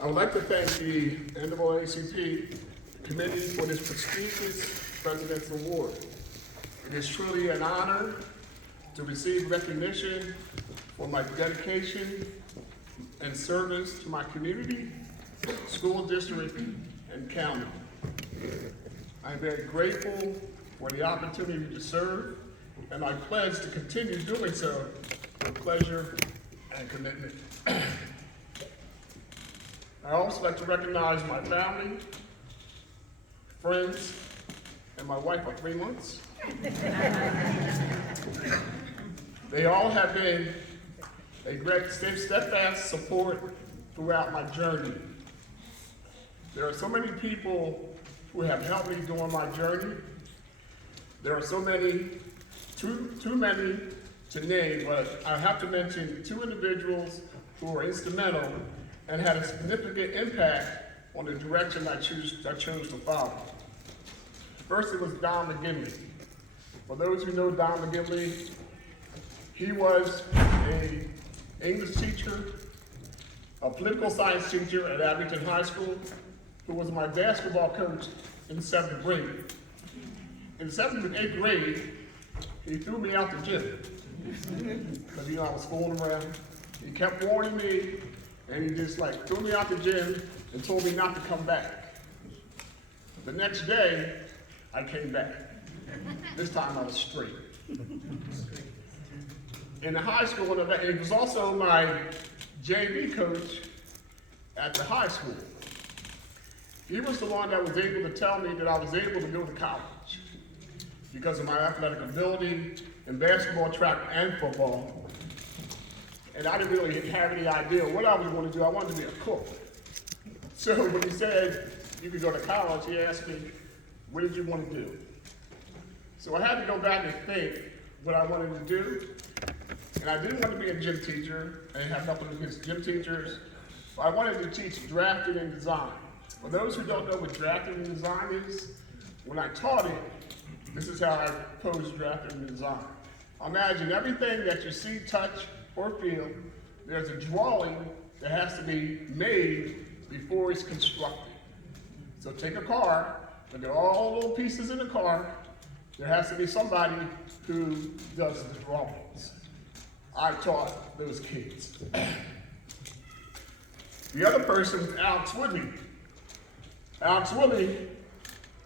I would like to thank the NAACP committee for this prestigious President's Award. It is truly an honor to receive recognition for my dedication and service to my community, school district, and county. I am very grateful for the opportunity to serve, and I pledge to continue doing so with pleasure and commitment. I also like to recognize my family, friends, and my wife of 3 months. They all have been a great steadfast support throughout my journey. There are so many people who have helped me during my journey. There are so many, too many to name, but I have to mention 2 individuals who were instrumental and had a significant impact on the direction I chose to follow. First, it was Don McGinley. For those who know Don McGinley, he was an English teacher, a political science teacher at Abington High School, who was my basketball coach in the 7th grade. In the 7th and 8th grade, he threw me out the gym because I was fooling around. He kept warning me, and he just threw me out the gym and told me not to come back. The next day, I came back. This time I was straight. In the high school, he was also my JV coach at the high school. He was the one that was able to tell me that I was able to go to college because of my athletic ability in basketball, track, and football. And I didn't really have any idea what I was going to do. I wanted to be a cook. So when he said you could go to college, he asked me, what did you want to do? So I had to go back and think what I wanted to do. And I didn't want to be a gym teacher. I have nothing against gym teachers. But I wanted to teach drafting and design. For those who don't know what drafting and design is, when I taught it, this is how I posed drafting and design. Imagine everything that you see, touch, or feel, there's a drawing that has to be made before it's constructed. So take a car, look at all the little pieces in the car, there has to be somebody who does the drawings. I taught those kids. The other person was Alex Woodley. Alex Woodley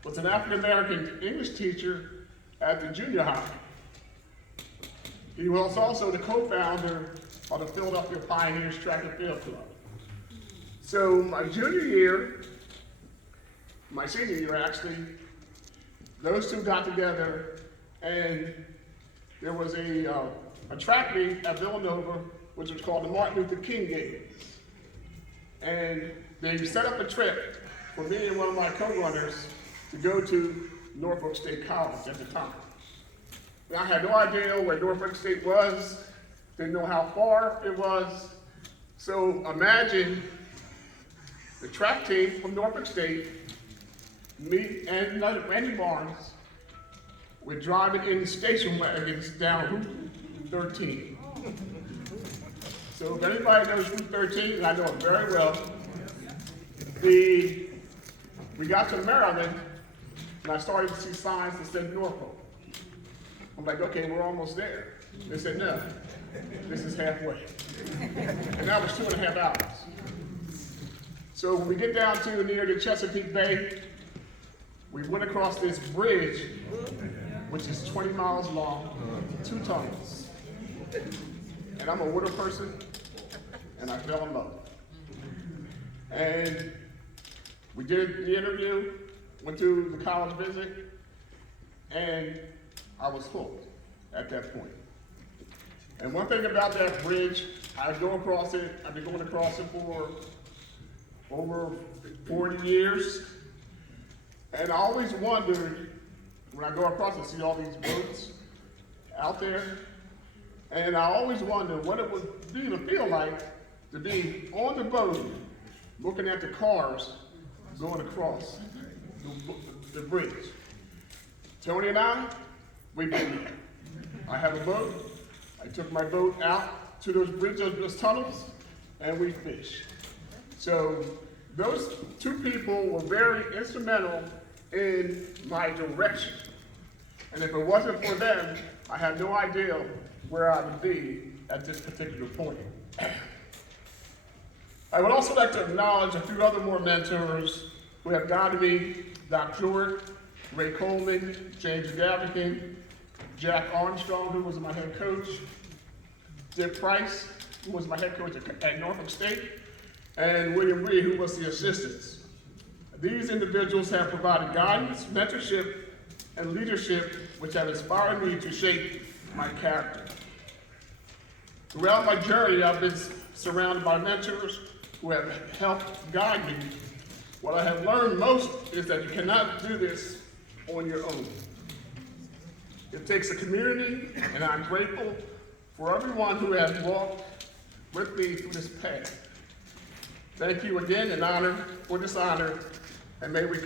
was an African-American English teacher at the junior high. He was also the co-founder of the Philadelphia Pioneers Track and Field Club. So my senior year actually, those 2 got together and there was a track meet at Villanova, which was called the Martin Luther King Games. And they set up a trip for me and one of my co-runners to go to Norfolk State College at the time. And I had no idea where Norfolk State was, didn't know how far it was. So imagine the track team from Norfolk State, me and Randy Barnes, we're driving in the station wagons down Route 13. So if anybody knows Route 13, and I know it very well, we got to Maryland, and I started to see signs that said Norfolk. I'm like, okay, we're almost there. They said, no, this is halfway. And that was 2.5 hours. So when we get down to near the Chesapeake Bay, we went across this bridge, which is 20 miles long, 2 tunnels. And I'm a water person, and I fell in love. And we did the interview, went to the college visit, and I was hooked at that point. And one thing about that bridge, I've been going across it for over 40 years. And I always wondered, when I go across and see all these boats out there, and I always wondered what it would be to feel like to be on the boat, looking at the cars going across the bridge. Tony and I, we did it. I have a boat. I took my boat out to those bridges, those tunnels, and we fished. So those two people were very instrumental in my direction. And if it wasn't for them, I have no idea where I would be at this particular point. I would also like to acknowledge a few other more mentors who have guided me: Doc Jordan, Ray Coleman, James Gavigan, Jack Armstrong, who was my head coach, Dick Price, who was my head coach at Norfolk State, and William Reed, who was the assistant. These individuals have provided guidance, mentorship, and leadership which have inspired me to shape my character. Throughout my journey, I've been surrounded by mentors who have helped guide me. What I have learned most is that you cannot do this on your own. It takes a community, and I'm grateful for everyone who has walked with me through this path. Thank you again for this honor, and may we